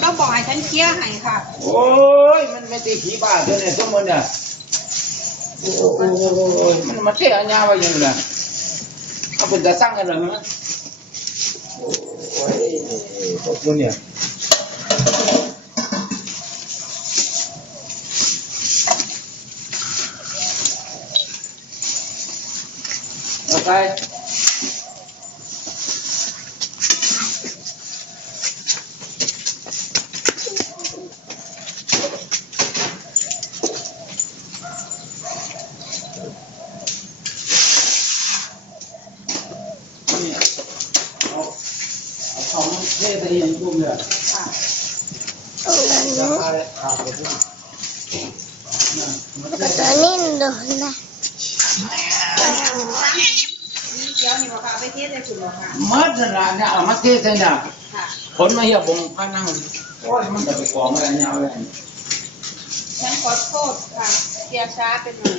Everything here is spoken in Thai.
เราบอกให้ฉันเคลียร์ให้ค่ะ โอ้ยมันไม่ตีขี้บ้าตัวเนี่ยสมมติเนี่ยโอ้ยมันมาเที่ยวญาไว้ยังไงเอาเป็นจะสร้างกันหรือมั้งโอ้ยพวกคุณเนี่ยโอเคของเทศดีรุ่มเนี่ยค่ะจะพาขาไปที่ก็ตัวนี้โดนนะนี่เดี๋ยวนี่บอกค่ะเอาไปเทศได้คุณบอกค่ะ มัดร้านเนี่ยเอามาเทศเนี่ย ค่ะ คนมาเหี้ยบงพนังโอ้ยมันจะไปกองอะไรเนี่ยเอาเลย ฉันขอโทษค่ะเคลียร์ช้าไปหน่อย